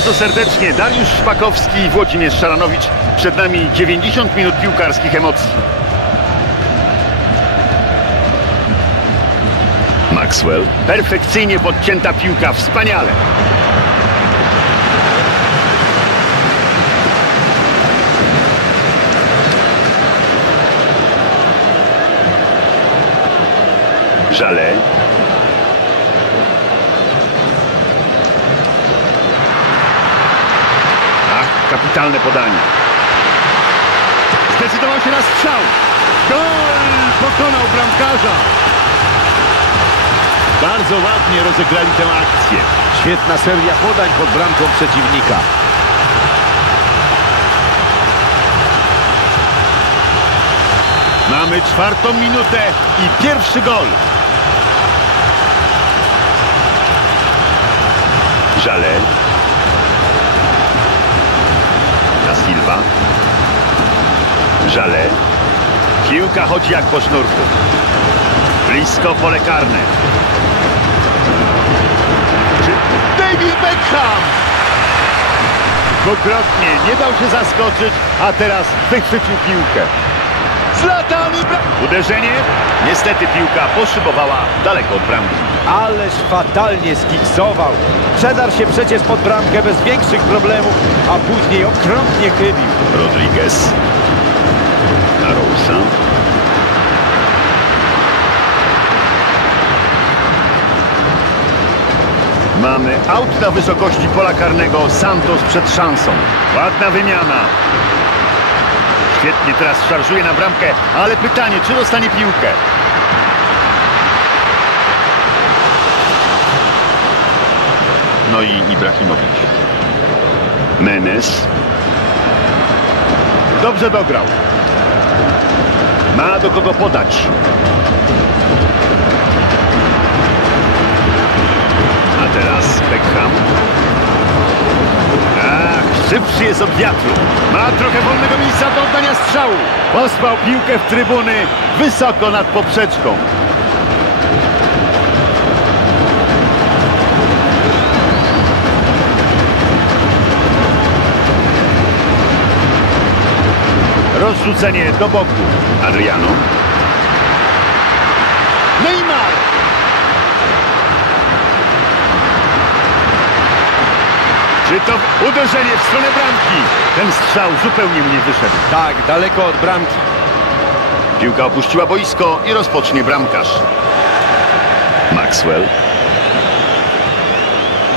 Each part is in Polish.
bardzo serdecznie. Dariusz Szpakowski i Włodzimierz Szaranowicz. Przed nami 90 minut piłkarskich emocji. Maxwell. Perfekcyjnie podcięta piłka. Wspaniale. Żale. Ach, kapitalne podanie. Zdecydował się na strzał. Gol! Pokonał bramkarza. Bardzo ładnie rozegrali tę akcję. Świetna seria podań pod bramką przeciwnika. Mamy czwartą minutę i pierwszy gol. Żale. Da Silva. Żale. Piłka chodzi jak po sznurku. Blisko pole karne. Czy David Beckham? Dwukrotnie nie dał się zaskoczyć, a teraz wychwycił piłkę. Zlatan Ibra... Uderzenie. Niestety piłka poszybowała daleko od bramki. Ależ fatalnie skiksował. Przedarł się przecież pod bramkę bez większych problemów, a później okropnie chybił. Rodriguez. Arousa. Mamy aut na wysokości pola karnego. Santos przed szansą. Ładna wymiana. Świetnie teraz szarżuje na bramkę, ale pytanie, czy dostanie piłkę? No i Ibrahimowicz. Menes. Dobrze dograł. Ma do kogo podać. A teraz Beckham. Ach, szybszy jest od wiatru. Ma trochę wolnego miejsca do oddania strzału. Posłał piłkę w trybuny wysoko nad poprzeczką. Rozrzucenie do boku. Adriano. Neymar! Czy to uderzenie w stronę bramki? Ten strzał zupełnie mu nie wyszedł. Tak, daleko od bramki. Piłka opuściła boisko i rozpocznie bramkarz. Maxwell.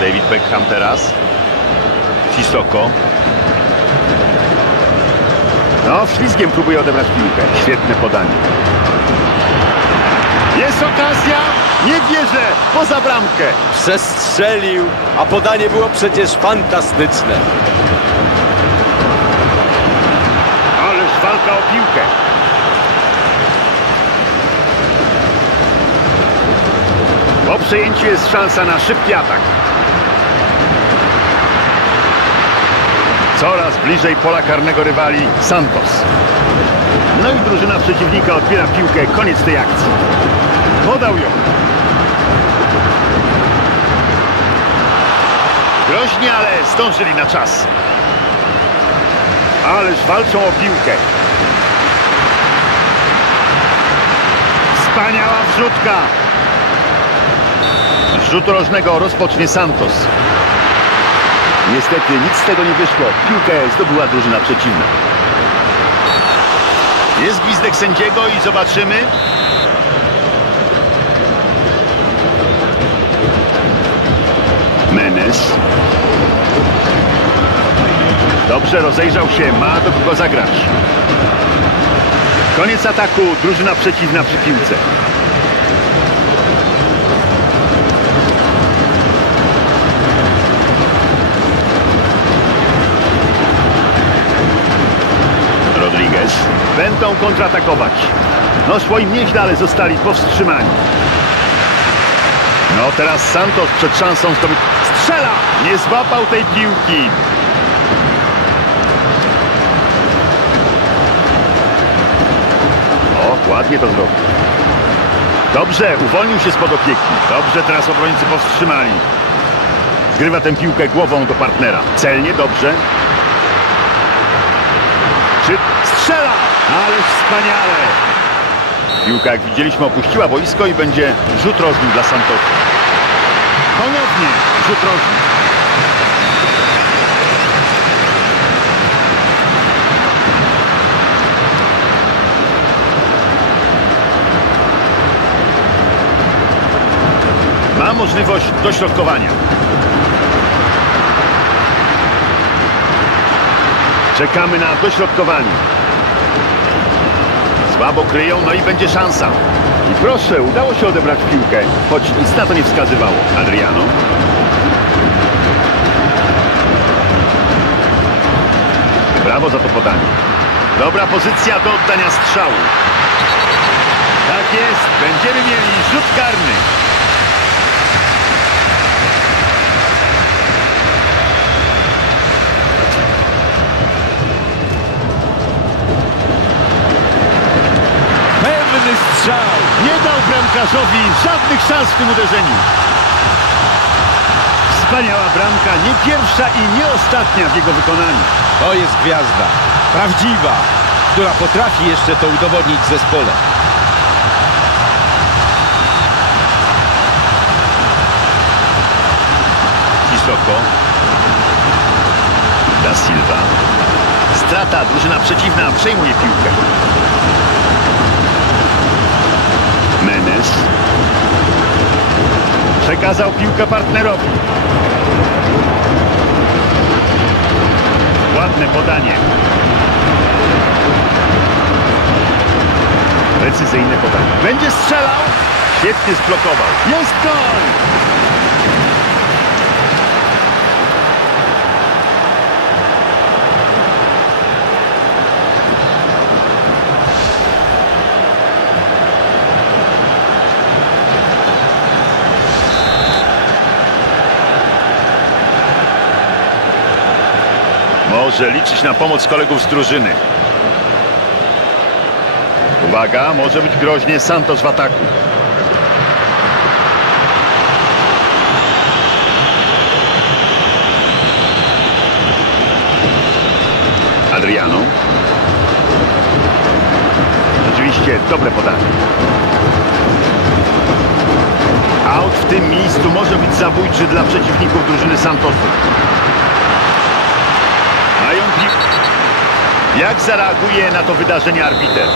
David Beckham teraz. Sissoko. No, ślizgiem próbuje odebrać piłkę. Świetne podanie. Jest okazja. Nie wierzę. Poza bramkę. Przestrzelił, a podanie było przecież fantastyczne. Ależ walka o piłkę. Po przejęciu jest szansa na szybki atak. Coraz bliżej pola karnego rywali Santos. No i drużyna przeciwnika odbiera piłkę. Koniec tej akcji. Podał ją. Groźnie, ale zdążyli na czas. Ależ walczą o piłkę. Wspaniała wrzutka. Z rzutu rożnego rozpocznie Santos. Niestety nic z tego nie wyszło. Piłkę zdobyła drużyna przeciwna. Jest gwizdek sędziego i zobaczymy. Menes. Dobrze rozejrzał się, ma do kogo zagrać. Koniec ataku, drużyna przeciwna przy piłce. Rodriguez. Będą kontratakować. No swoim nieźle, ale zostali powstrzymani. No teraz Santos przed szansą zdobyć. Strzela! Nie złapał tej piłki. O, ładnie to zrobił. Dobrze, uwolnił się spod opieki. Dobrze, teraz obrońcy powstrzymali. Zgrywa tę piłkę głową do partnera. Celnie, dobrze. Czy strzela? Ależ wspaniale. Piłka, jak widzieliśmy, opuściła boisko i będzie rzut rożny dla Santosu. Ponownie rzut rożny. Ma możliwość dośrodkowania. Czekamy na dośrodkowanie. Słabo kryją, no i będzie szansa. I proszę, udało się odebrać piłkę, choć nic na to nie wskazywało. Adriano. Brawo za to podanie. Dobra pozycja do oddania strzału. Tak jest, będziemy mieli rzut karny. Strzał. Nie dał bramkarzowi żadnych szans w tym uderzeniu. Wspaniała bramka, nie pierwsza i nie ostatnia w jego wykonaniu. To jest gwiazda. Prawdziwa, która potrafi jeszcze to udowodnić w zespole. Wysoko. Da Silva. Strata, drużyna przeciwna przejmuje piłkę. Menes. Przekazał piłkę partnerowi. Ładne podanie. Precyzyjne podanie. Będzie strzelał. Świetnie zblokował. Jest gol! Może liczyć na pomoc kolegów z drużyny. Uwaga, może być groźnie Santos w ataku. Adriano. Rzeczywiście dobre podanie. Aut w tym miejscu może być zabójczy dla przeciwników drużyny Santosu. Mają piłkę. Jak zareaguje na to wydarzenie arbiter?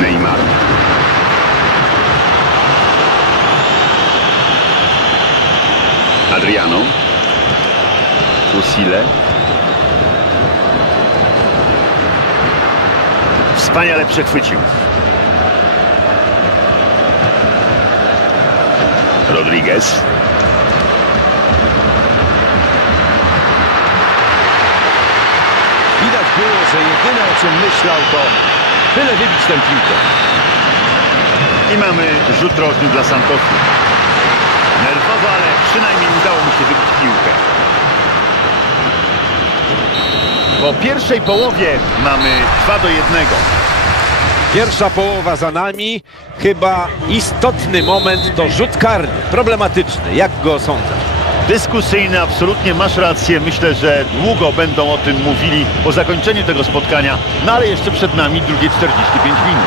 Neymar. Adriano. Usile. Wspaniale przechwycił. Rodriguez. Widać było, że jedyne o czym myślał to byle wybić tę piłkę. I mamy rzut rożny dla Santosu. Nerwowo, ale przynajmniej udało mu się wybić piłkę. Po pierwszej połowie mamy 2 do 1. Pierwsza połowa za nami. Chyba istotny moment to rzut karny. Problematyczny. Jak go osądzasz? Dyskusyjny, absolutnie masz rację. Myślę, że długo będą o tym mówili po zakończeniu tego spotkania. No ale jeszcze przed nami drugie 45 minut.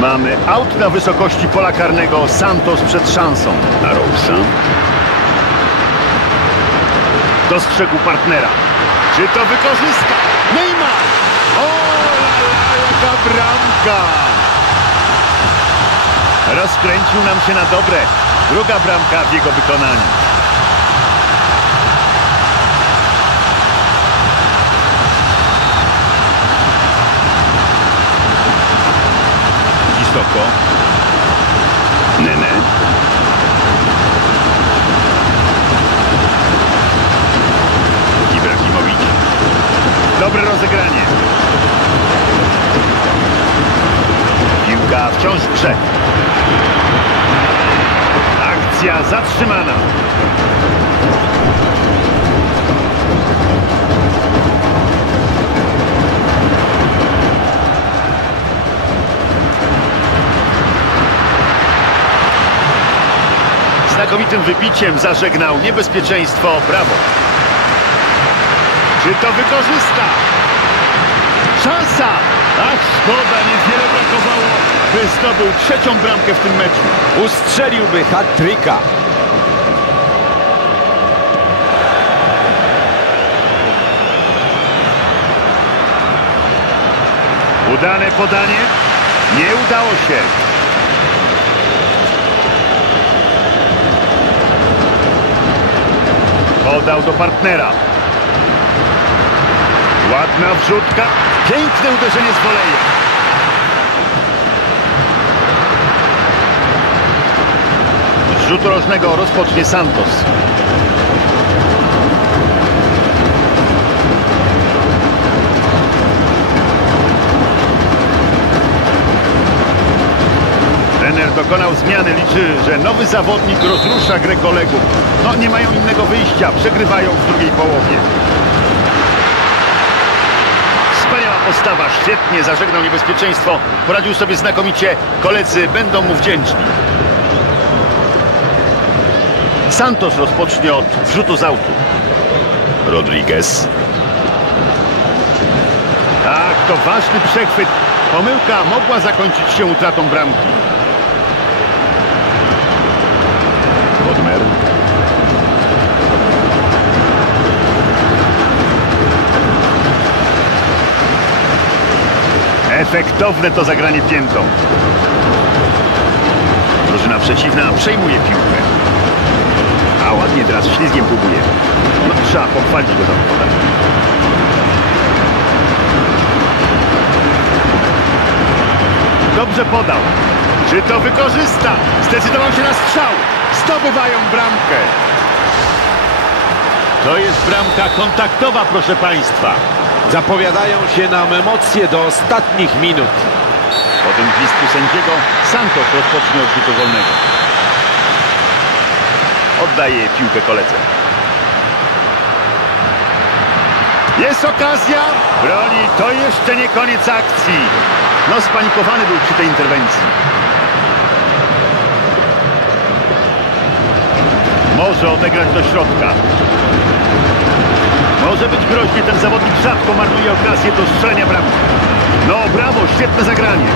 Mamy aut na wysokości pola karnego. Santos przed szansą. Arousa. Dostrzegł partnera. Czy to wykorzysta? Neymar! O, jaka bramka! Rozkręcił nam się na dobre. Druga bramka w jego wykonaniu. Wysoko. Nene. Dobre rozegranie. Piłka wciąż w grze. Akcja zatrzymana. Znakomitym wybiciem zażegnał niebezpieczeństwo brawo. Czy to wykorzysta? Szansa! Ach, szkoda, niewiele brakowało, by zdobył trzecią bramkę w tym meczu. Ustrzeliłby hat-tricka. Udane podanie. Nie udało się. Podał do partnera. Ładna wrzutka. Piękne uderzenie z woleja. Z rzutu rożnego rozpocznie Santos. Trener dokonał zmiany, liczy, że nowy zawodnik rozrusza grę kolegów. No nie mają innego wyjścia, przegrywają w drugiej połowie. Postawa, świetnie zażegnał niebezpieczeństwo, poradził sobie znakomicie, koledzy będą mu wdzięczni. Santos rozpocznie od wrzutu z autu. Rodriguez. Tak, to ważny przechwyt. Pomyłka mogła zakończyć się utratą bramki. Efektowne to zagranie piętą. Drużyna przeciwna przejmuje piłkę. A ładnie teraz ślizgiem próbuje. No, trzeba pochwalić go za podanie. Dobrze podał. Czy to wykorzysta? Zdecydował się na strzał. Zdobywają bramkę. To jest bramka kontaktowa, proszę Państwa. Zapowiadają się nam emocje do ostatnich minut. Po tym gwizdku sędziego Santos rozpocznie od rzutu wolnego. Oddaje piłkę koledze. Jest okazja. Broni. To jeszcze nie koniec akcji. No spanikowany był przy tej interwencji. Może odegrać do środka. Może być groźnie. Ten zawodnik rzadko marnuje okazję do strzelenia bramki. No brawo, świetne zagranie.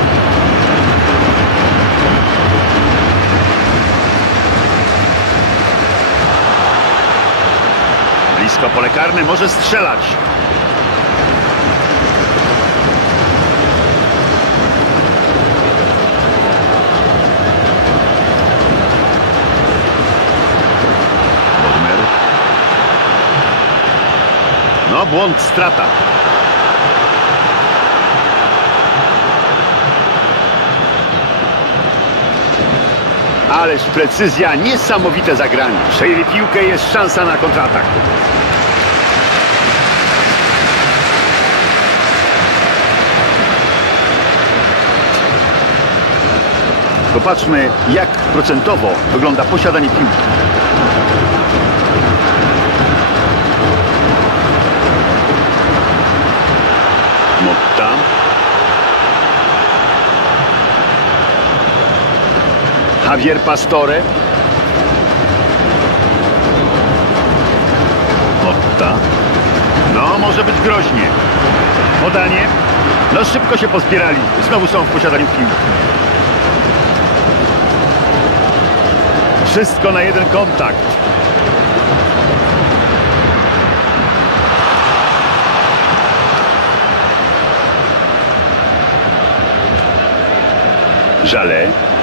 Blisko pole karne, może strzelać. Błąd, strata. Ależ precyzja, niesamowite zagranie. Przejęli piłkę, jest szansa na kontratak. Popatrzmy, jak procentowo wygląda posiadanie piłki. Motta. Javier Pastore. Motta. No, może być groźnie. Podanie. No, szybko się pozbierali. Znowu są w posiadaniu piłki. Wszystko na jeden kontakt. Żale.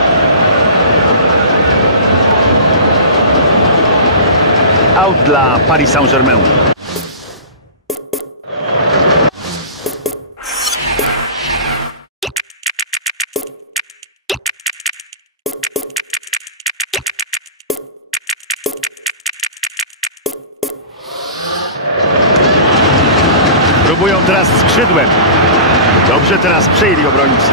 Out dla Paris Saint-Germain. Próbują teraz skrzydłem. Dobrze teraz przejęli obrońcy.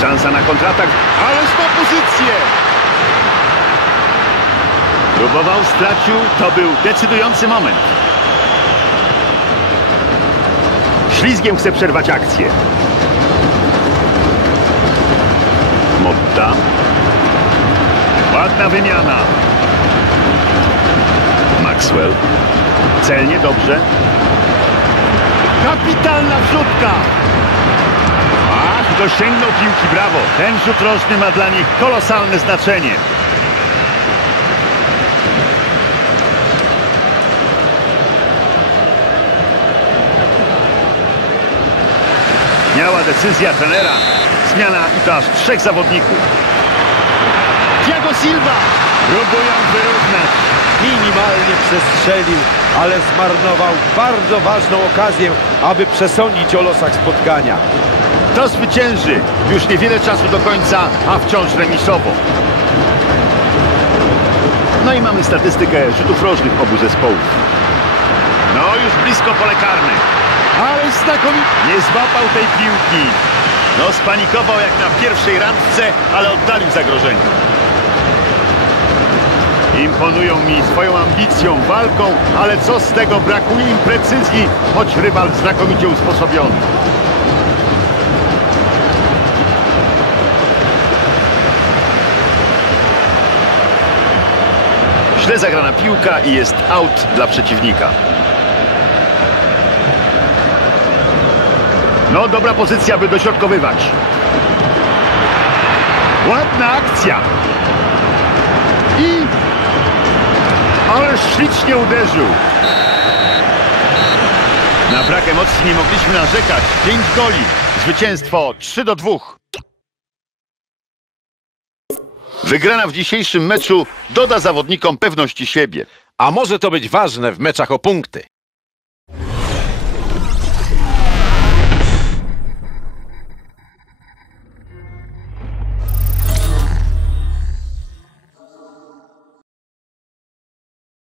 Szansa na kontratak, ależ ma pozycję! Próbował, stracił, to był decydujący moment. Ślizgiem chce przerwać akcję. Motta. Ładna wymiana. Maxwell. Celnie, dobrze. Kapitalna wrzutka. Ach, dosięgnął piłki, brawo. Ten rzut rożny ma dla nich kolosalne znaczenie. Miała decyzja trenera. Zmiana i to aż trzech zawodników. Thiago Silva. Próbują wyrównać. Minimalnie przestrzelił, ale zmarnował bardzo ważną okazję, aby przesądzić o losach spotkania. To zwycięży. Już niewiele czasu do końca, a wciąż remisowo. No i mamy statystykę rzutów rożnych obu zespołów. No już blisko pole karne. Ale znakomicie. Nie złapał tej piłki. No spanikował jak na pierwszej randce, ale oddalił zagrożenie. Imponują mi swoją ambicją, walką, ale co z tego? Brakuje im precyzji, choć rywal znakomicie usposobiony. Źle zagrana piłka i jest out dla przeciwnika. No, dobra pozycja, by dośrodkowywać. Ładna akcja. I... Ale ślicznie uderzył. Na brak emocji nie mogliśmy narzekać. 5 goli. Zwycięstwo 3 do 2. Wygrana w dzisiejszym meczu doda zawodnikom pewności siebie. A może to być ważne w meczach o punkty.